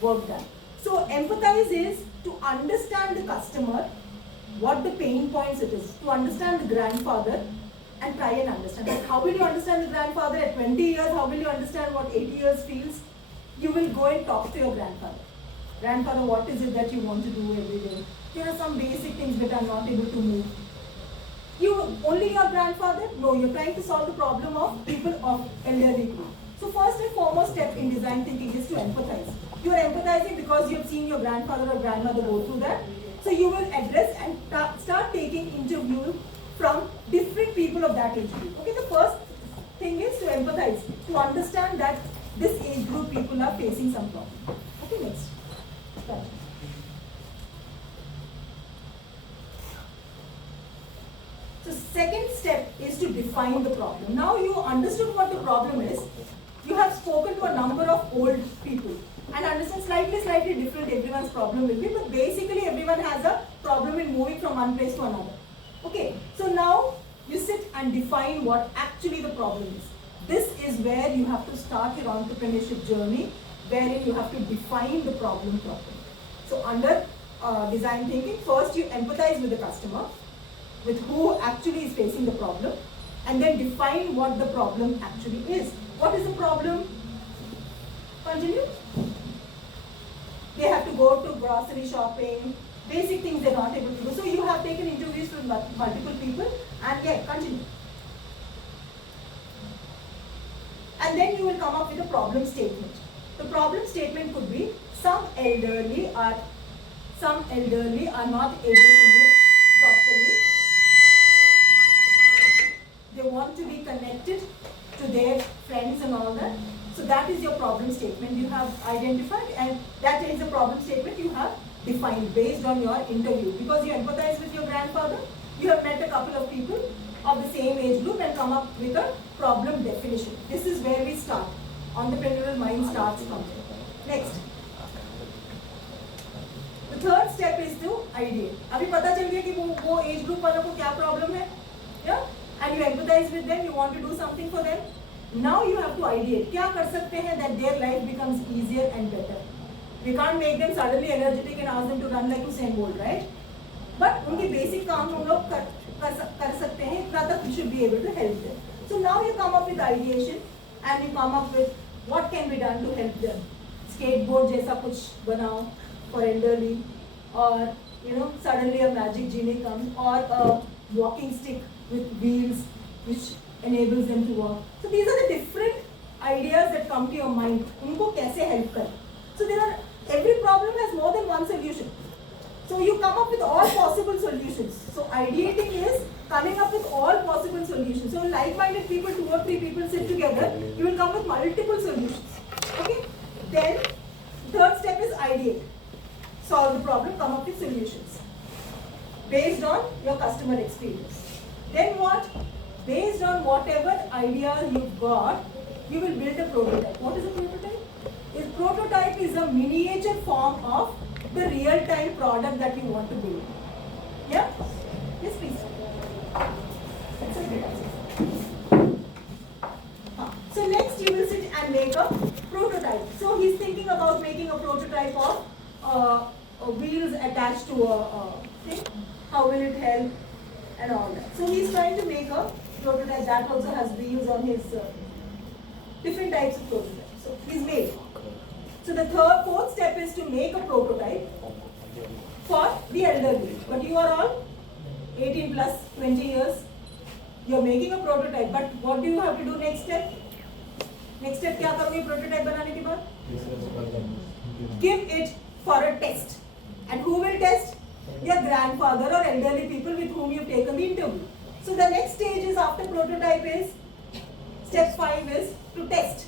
work done. So empathize is to understand the customer, what the pain points it is, to understand the grandfather and try and understand. But how will you understand the grandfather at 20 years? How will you understand what 80 years feels? You will go and talk to your grandfather. Grandfather, what is it that you want to do every day? There are some basic things that are not able to move. You only your grandfather? No, you're trying to solve the problem of people of elderly group. So first and foremost step in design thinking is to empathize. You are empathizing because you've seen your grandfather or grandmother go through that. So you will address and start taking interviews from different people of that age group. Okay, the first thing is to empathize, to understand that this age group people are facing some problem. Okay, next. Start. So second step is to define the problem. Now you understood what the problem is. You have spoken to a number of old people and understand slightly different everyone's problem will be, but basically everyone has a problem in moving from one place to another. Okay, so now you sit and define what actually the problem is. This is where you have to start your entrepreneurship journey, wherein you have to define the problem properly. So under design thinking, first you empathize with the customer, with who actually is facing the problem, and then define what the problem actually is. What is the problem? Continue. They have to go to grocery shopping, basic things they're not able to do. So you have taken interviews with multiple people, and yeah, continue. And then you will come up with a problem statement. The problem statement could be some elderly are not able to move properly. They want to be connected to their friends and all that. So that is your problem statement you have identified, and that is the problem statement you have defined based on your interview. Because you empathize with your grandfather, you have met a couple of people of the same age group and come up with a problem definition. This is where we start. Entrepreneurial mind starts from there. Next. The third step is to ideate. अभी पता चल गया कि वो age group वालों को क्या problem है, yeah? And you empathize with them, you want to do something for them. Now you have to ideate. क्या कर सकते हैं that their life becomes easier and better. We can't make them suddenly energetic and ask them to run like Usain Bolt, right? But उनकी basic काम हम लोग कर सकते हैं. इतना तक we should be able to help them. So now you come up with ideation and you come up with what can be done to help them. Skateboard जैसा कुछ बनाओ for elderly, or suddenly a magic genie comes, or a walking stick with wheels which enables them to walk. So these are the different ideas that come to your mind. उनको कैसे help करें? So every problem has more than one solution. So you come up with all possible solutions. So ideating is coming up with all possible solutions. So like-minded people, 2 or 3 people sit together, you will come with multiple solutions. Okay? Then third step is ideate. Solve the problem, come up with solutions based on your customer experience. Then what? Based on whatever ideas you've got, you will build a prototype. What is a prototype? A prototype is a miniature form of the real-time product that you want to build. Yeah? Yes, please. That's okay. So next you will sit and make a prototype. So he's thinking about making a prototype of wheels attached to a thing. How will it help and all that. So he's trying to make a prototype that also has wheels on his different types of prototypes. So he's made. So the fourth step is to make a prototype for the elderly. But you are all 18 plus 20 years. You are making a prototype. But what do you have to do next step? Next step क्या करोगे prototype बनाने के बाद? Give it for a test. And who will test? Your grandfather or elderly people with whom you've taken the interview. So the next stage is after prototype is, step 5 is to test.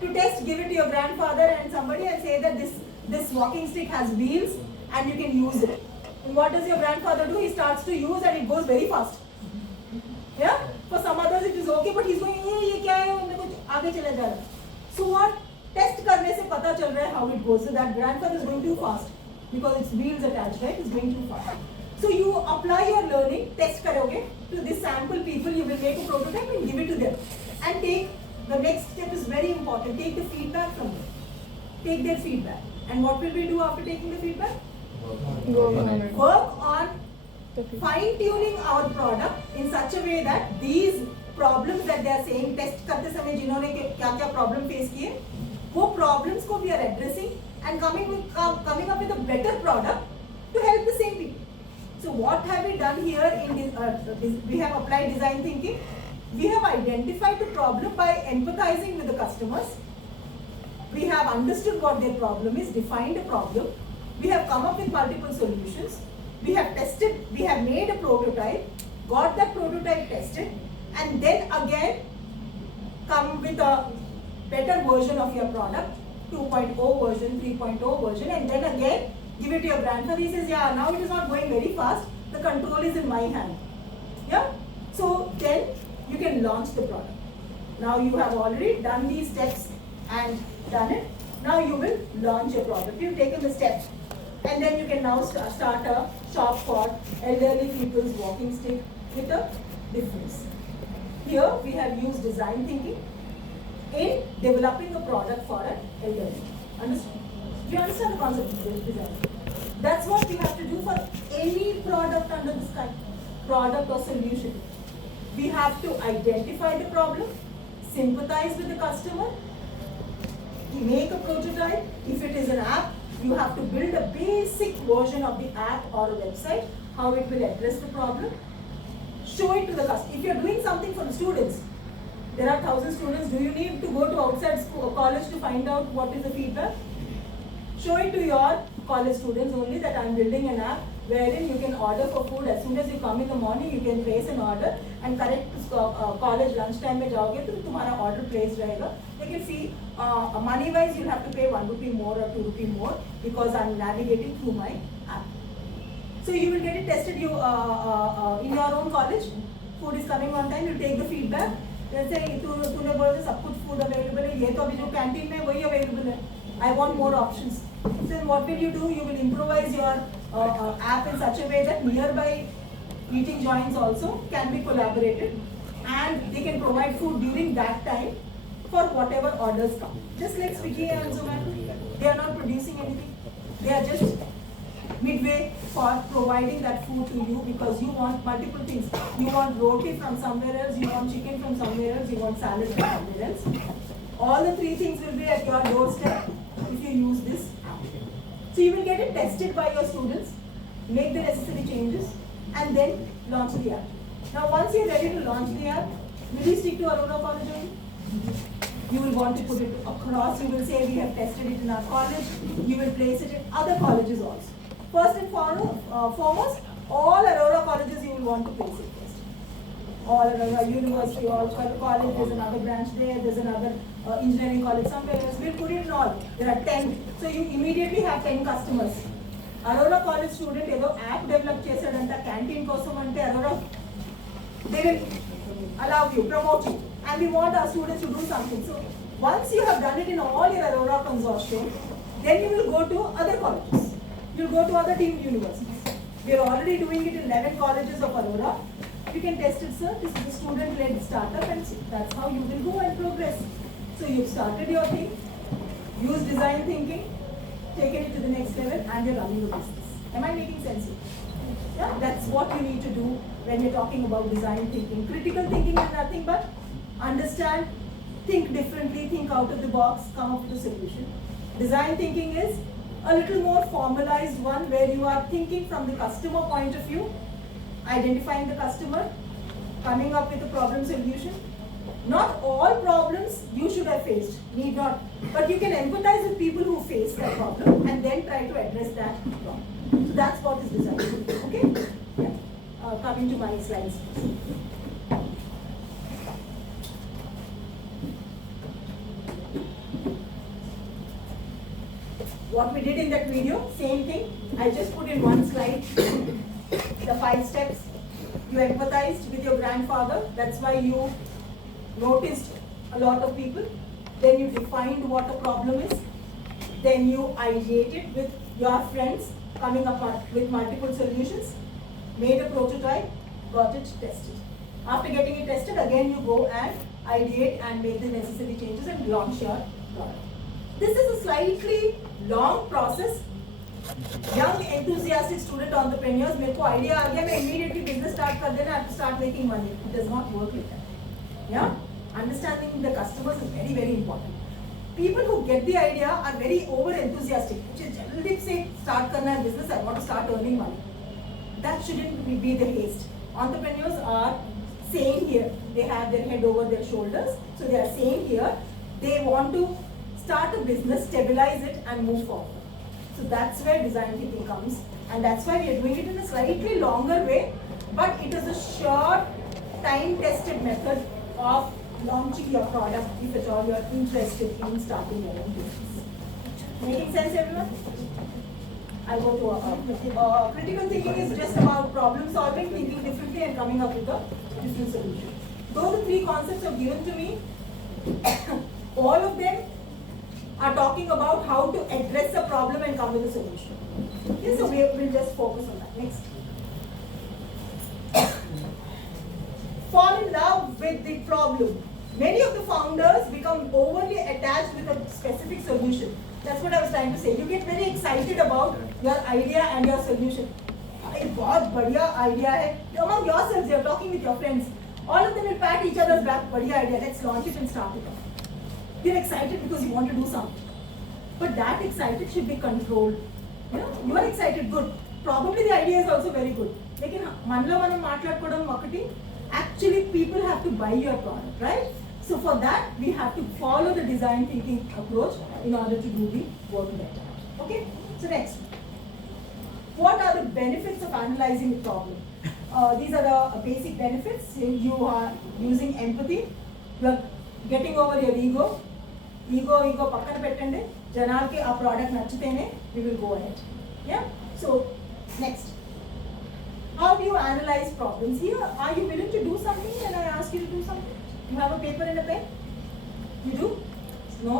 To test, give it to your grandfather and somebody and say that this walking stick has wheels and you can use it. And what does your grandfather do? He starts to use and it goes very fast. Yeah? For some others it is okay, but he's going, ये क्या है? उनमें कुछ आगे चला जा रहा. So what? Test करने से पता चल रहा है how it goes. So that grandfather is going too fast because its wheels attached, right? It's going too fast. So you apply your learning, test करोगे to this sample people. You will make a prototype and give it to them, and take. The next step is very important. Take the feedback from them. take their feedback. And what will we do after taking the feedback? Work on fine-tuning our product in such a way that these problems that they are saying, test करते समय जिन्होंने क्या problem face किए, वो problems को we are addressing and coming up with a better product to help the same people. So what have we done here in this, we have applied design thinking. We have identified the problem by empathizing with the customers. We have understood what their problem is, defined a problem. We have come up with multiple solutions. We have tested, we have made a prototype, got that prototype tested, and then again come with a better version of your product, 2.0 version, 3.0 version, and then again give it to your grandfather. He says, yeah, now it is not going very fast, the control is in my hand. Yeah? So then you can launch the product. Now you have already done these steps and done it. Now you will launch your product. You've taken the steps. And then you can now start a shop for elderly people's walking stick with a difference. Here we have used design thinking in developing a product for an elderly. Understand? Do you understand the concept of design? That's what we have to do for any product under the sky, product or solution. We have to identify the problem, sympathize with the customer, make a prototype. If it is an app, you have to build a basic version of the app or a website, how it will address the problem. Show it to the customer. If you are doing something for the students, there are 1,000 students, do you need to go to outside school, college to find out what is the feedback? Show it to your college students only that I am building an app wherein you can order for food. As soon as you come in the morning, you can place an order and correct college lunchtime में जाओगे तो तुम्हारा order placed रहेगा. लेकिन fee money wise you'll have to pay 1 rupee more or 2 rupee more because I'm navigating through my app. So you will get it tested in your own college. Food is coming on time. You take the feedback. जैसे तूने बोला था सब कुछ food available है, ये तो अभी जो canteen में वही available है. I want more options. So then what will you do? You will improvise your app in such a way that nearby eating joints also can be collaborated and they can provide food during that time for whatever orders come. Just like Swiggy and Zomato, they are not producing anything. They are just midway for providing that food to you because you want multiple things. You want roti from somewhere else, you want chicken from somewhere else, you want salad from somewhere else. All the three things will be at your doorstep if you use this app. So you will get it tested by your students, make the necessary changes, and then launch the app. Now once you are ready to launch the app, will you stick to Aurora College only? You will want to put it across, you will say we have tested it in our college, you will place it in other colleges also. First and foremost, all Aurora colleges you will want to place it first. All Aurora university, all college, there's another branch there, there's another engineering college somewhere else, we'll put it in all. There are 10. So you immediately have 10 customers. Aurora college student ఏదో app develop చేసాడంట canteen కోసం అంటే Aurora, they will allow you, promote you. And we want our students to do something. So once you have done it in all your Aurora consortium, then you will go to other colleges. You'll go to other deemed universities. We are already doing it in 11 colleges of Aurora. You can test it, sir. This is a student-led startup and that's how you will go and progress. So you've started your thing, use design thinking, taken it to the next level and you're running the business. Am I making sense here? Yeah, that's what you need to do when you're talking about design thinking. Critical thinking is nothing but understand, think differently, think out of the box, come up with a solution. Design thinking is a little more formalized one where you are thinking from the customer point of view, identifying the customer, coming up with a problem solution. Not all problems you should have faced, need not, but you can empathize with people who face that problem and then try to address that problem. So that's what is design thinking, okay? Yeah. Coming to my slides. What we did in that video, same thing. I just put in one slide the 5 steps. You empathized with your grandfather. That's why you noticed a lot of people. Then you defined what a problem is. Then you ideated with your friends, coming up with multiple solutions. Made a prototype, got it tested. After getting it tested, again you go and ideate and make the necessary changes and launch your product. This is a slightly long process. Young enthusiastic student entrepreneurs, मेरे को idea आ गया, मैं immediately business start कर देना, I have to start making money. It does not work like that. Yeah, understanding the customers is very, very important. People who get the idea are very over enthusiastic, which is generally say start करना है business, I want to start earning money. That shouldn't be the haste. Entrepreneurs are saying here, they have their head over their shoulders, so they are saying here, they want to start a business, stabilize it, and move forward. So that's where design thinking comes, and that's why we are doing it in a slightly longer way, but it is a short, time-tested method of launching your product if at all you are interested in starting your own business. Making sense, everyone? I'll go to critical thinking is just about problem solving, thinking differently, and coming up with a different solution. Though the three concepts are given to me, all of them are talking about how to address a problem and come with a solution. Okay, so we'll just focus on that. Next. Fall in love with the problem. Many of the founders become overly attached with a specific solution. That's what I was trying to say. You get very excited about your idea and your solution. It's बहुत बढ़िया idea है. Among yourselves, you're talking with your friends. All of them will pat each other's back. बढ़िया idea. Let's launch it and start it off. You're excited because you want to do something. But that excited should be controlled. You are excited, good. Probably the idea is also very good. लेकिन मनलो మనం మాట్లాడుకోవడం ఒకటి. Actually, people have to buy your product, right? So for that, we have to follow the design thinking approach in order to do the work better. Okay? So next. What are the benefits of analyzing the problem? These are the basic benefits. You are using empathy. You are getting over your ego. Ego పక్కన పెట్టండి. జనాలకి ఆ product నచ్చితేనే we will go ahead. Yeah? So next. How do you analyze problems? Here, are you willing to do something when I ask you to do something? You have a paper and a pen? You do? No?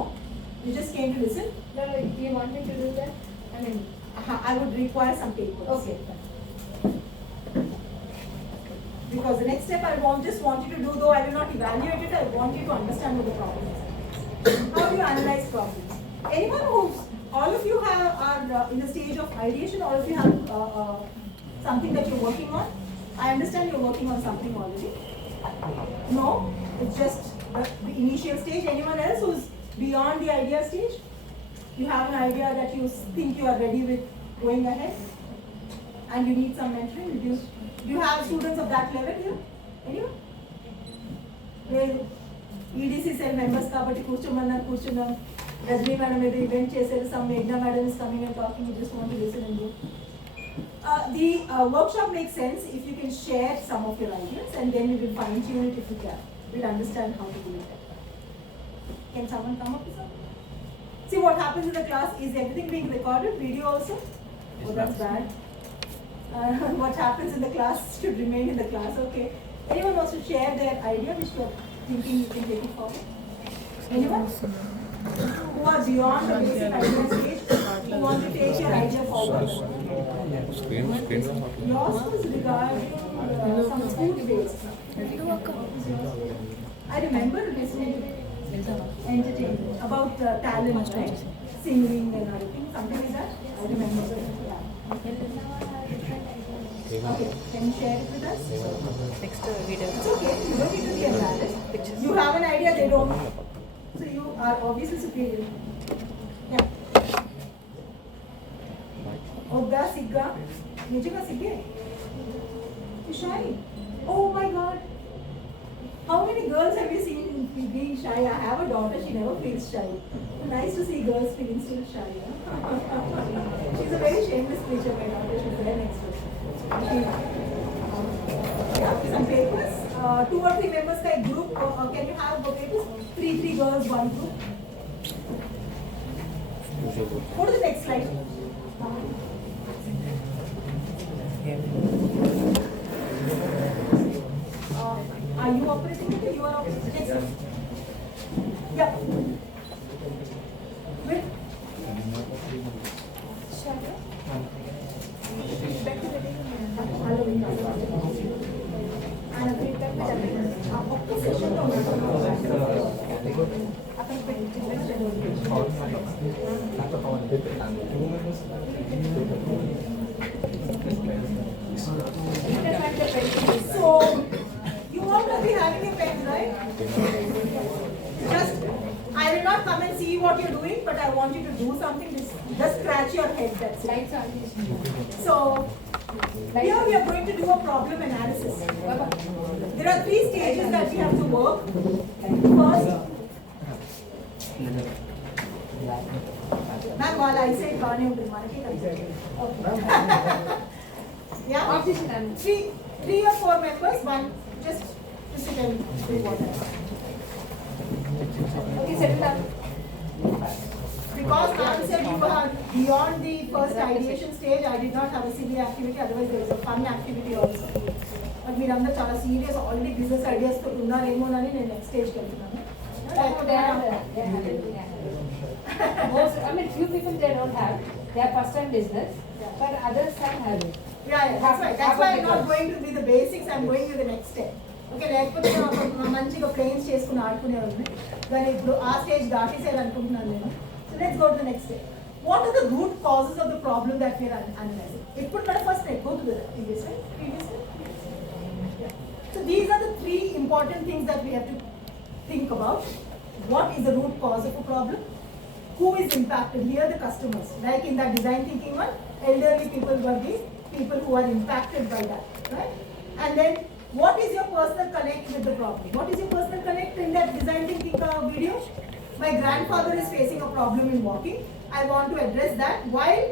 You just came to listen? No, do you want me to do that? I mean, I would require some papers. Okay. Because the next step I just want you to do, though I will not evaluate it, I want you to understand what the problem is. How do you analyze problems? Anyone all of you are in the stage of ideation, all of you have something that you're working on? I understand you're working on something already. No? It's just the initial stage. Anyone else who's beyond the idea stage? You have an idea that you think you are ready with going ahead? And you need some mentoring? Do you have students of that level here? Anyone? Well, EDC cell members kabatti kurchunam. Rajni madam is event chesaru, some Meghana madam is coming and talking, you just want to listen and do. The workshop makes sense if you can share some of your ideas, and then we will fine tune it if you can. We'll understand how to do it better. Can someone come up with something? See, what happens in the class, is everything being recorded, video also? Oh, that's bad. What happens in the class should remain in the class. Okay. Anyone wants to share their idea which you are thinking you can take it forward? Anyone? Who are beyond the basic idea stage, who want to take your idea forward? Yours was regarding some food waste. I remember listening to entertainment about talent, right? Singing and everything, something like that. I remember. Yeah. Okay, can you share it with us? next video. It's okay, you don't need to be embarrassed. You have an idea, they don't. So you are obviously superior. Yeah. Odda Sigga. Nijiga Sigge. You're shy. Oh my God. How many girls have you seen being shy? I have a daughter, she never feels shy. Nice to see girls feeling still shy. Huh? She's a very shameless creature, my daughter. She's there next to us. Yeah, some papers. 2 or 3 members ka ek group. Can you have papers? 3 girls, 1 group. Go to the next slide. Are you operating it? You are operating it? Next. Yeah. Wait. Hello. So, you all must be having a pen, right? Just, I will not come and see what you're doing, but I want you to do something. Just scratch your head, that's it. Lights on. So, here we are going to do a problem analysis. There are 3 stages that we have to work. First, ma'am, while I say Gane untundi, manaki okay. Yeah? Three or 4 members, one just to sit and do water. Okay, settle down. Because ma'am said you are beyond the first ideation stage, I did not have a silly activity, otherwise there is a fun activity also. But we run the chala serious, already business ideas to unnaremo nani nenu next stage ki veltunanu. Most, I mean, few people they don't have. They are first time business, but others have it. Yeah, that's right. That's why I'm not going to be the basics, I'm going to the next step. Okay, లేకపోతే మంచిగా planes చేసుకుని ఆడుకునేవాళ్ళని కానీ ఇప్పుడు ఆ stage దాటేసేయాలనుకుంటున్నాను నేను. So let's go to the next step. What are the root causes of the problem that we are analyzing? ఇప్పుడు మనం first go to the previous slide. Yeah. So these are the 3 important things that we have to think about. What is the root cause of a problem? Who is impacted? Here the customers. Like in that design thinking one, elderly people were the people who are impacted by that, right? And then what is your personal connect with the problem? What is your personal connect in that design thinking video? My grandfather is facing a problem in walking. I want to address that. While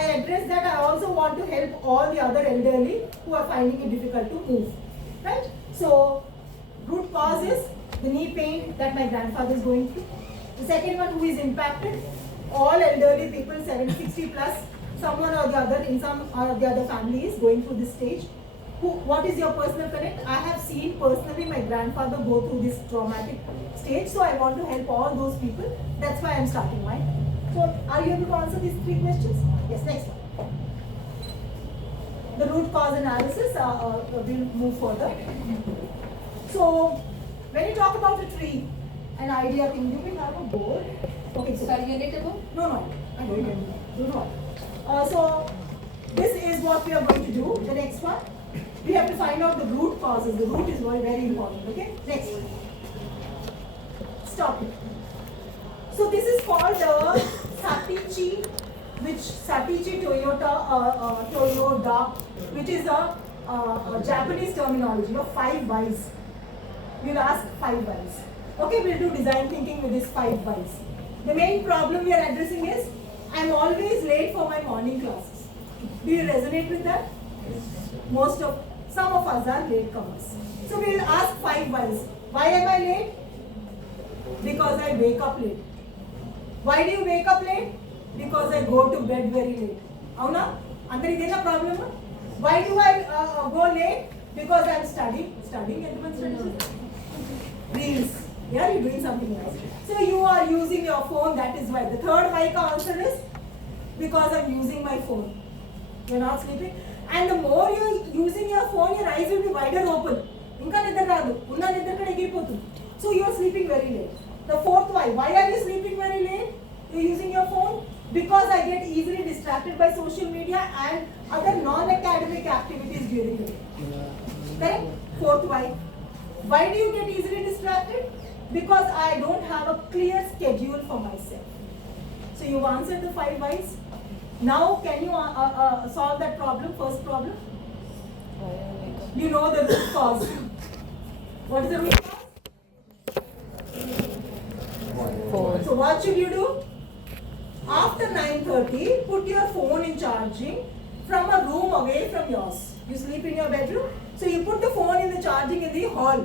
I address that, I also want to help all the other elderly who are finding it difficult to move, right? So root cause is the knee pain that my grandfather is going through. The second one, who is impacted? All elderly people, 60 plus, someone or the other in some or the other family is going through this stage. What is your personal connect? I have seen personally my grandfather go through this traumatic stage, so I want to help all those people. That's why I'm starting mine. So, are you able to answer these 3 questions? Yes, next one. The root cause analysis, we'll move further. So, when you talk about a tree, an idea thing, you will have a board. Okay, so Sorry, you need to go? no, I don't know. So, this is what we are going to do. The next one, we have to find out the root causes. The root is very, very important. Okay, next. Stop it. So, this is called Satichi Toyota, which is a Japanese terminology of 5 whys. You'll ask 5 whys. Okay, we'll do design thinking with this 5 whys. The main problem we are addressing is I'm always late for my morning classes. Do you resonate with that? Some of us are latecomers. So we'll ask 5 whys. Why am I late? Because I wake up late. Why do you wake up late? Because I go to bed very late. Avuna? Andari idena problem? Why do I go late? Because I'm studying. Studying at one study. Reels. Yeah, you're doing something else. So you are using your phone, that is why. The third why ka answer is because I'm using my phone. You're not sleeping. And the more you're using your phone, your eyes will be wider open. Inka nidra raadu. Unna nidra kada egiripotundi. So you are sleeping very late. The fourth why. Why are you sleeping very late? You're using your phone? Because I get easily distracted by social media and other non-academic activities during the day. Correct? Fourth why. Why do you get easily distracted? Because I don't have a clear schedule for myself. So you've answered the 5 whys. Now can you solve that problem, first problem? You know the root cause. What is the root cause? So what should you do? After 9:30, put your phone in charging from a room away from yours. You sleep in your bedroom, so you put the phone in the charging in the hall,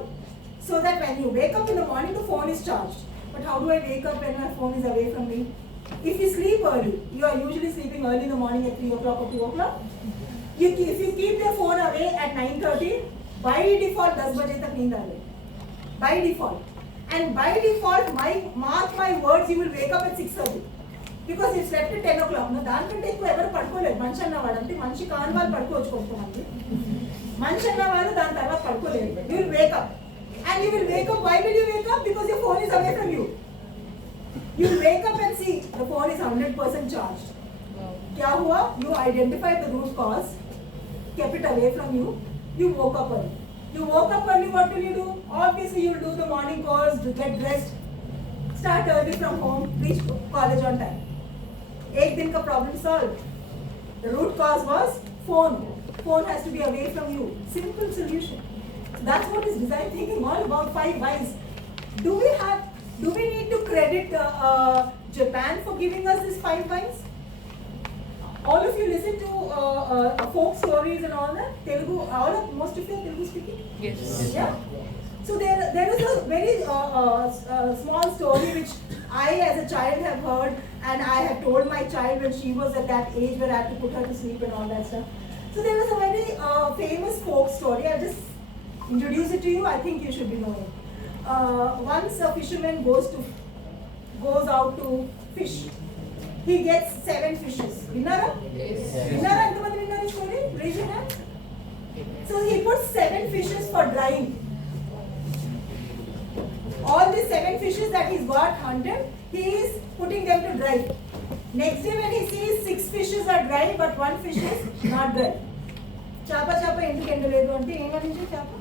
so that when you wake up in the morning, the phone is charged. But how do I wake up when my phone is away from me? If you sleep early, you are usually sleeping early in the morning at 3 o'clock or 2 o'clock. If you keep your phone away at 9:30, by default 10 baje tak neend aa gayi. By default. And by default, mark my words, you will wake up at 6:30. Because you slept at 10 o'clock. No, దానికంటే ఎక్కువ ఎవరు పడుకోలేదు. మనిషి అన్నవాడు అంటే మనిషి కాని వాళ్ళు పడుకోవచ్చు కొంతమంది. మనిషి అన్నవాడు దాని తర్వాత పడుకోలేదు. You will wake up. And you will wake up. Why will you wake up? Because your phone is away from you. You will wake up and see the phone is 100% charged. क्या हुआ? You identified the root cause, kept it away from you. You woke up early. You woke up early. What will you do? Obviously, you'll do the morning course, get dressed, start early from home, reach college on time. एक दिन का problem solved. The root cause was phone. Phone has to be away from you. Simple solution. That's what is design thinking all about. 5 whys. Do we need to credit Japan for giving us these 5 whys? All of you listen to folk stories and all that. Telugu, most of you are Telugu speaking. Yes. Yeah. So there is a very small story which I as a child have heard, and I have told my child when she was at that age where I had to put her to sleep and all that stuff. So there was a very famous folk story. I'll just introduce it to you. I think you should be knowing. Once a fisherman goes out to fish. He gets 7 fishes. Vinnara? Yes. Vinnara? Entamandi vinnaru story? Raise your hand. So he puts 7 fishes for drying. All the 7 fishes that he's got hunted, he is putting them to dry. Next day when he sees 6 fishes are dry, but 1 fish is not dry. Chapa enduku endaledu ante em aninche chapa?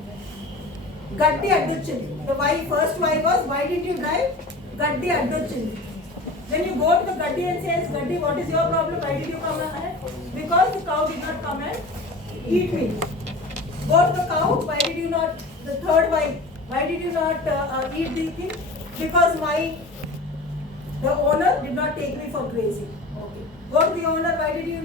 Gaddi addochindi. The first why was, why did you dry? Gaddi addochindi. Then you go to the Gaddi and says, Gaddi, what is your problem? Why did you come ahead? Because the cow did not come and eat me. Go to the cow, why did you not, the third why did you not eat the thing? Because the owner did not take me for crazy. Okay. Go to the owner, why did you not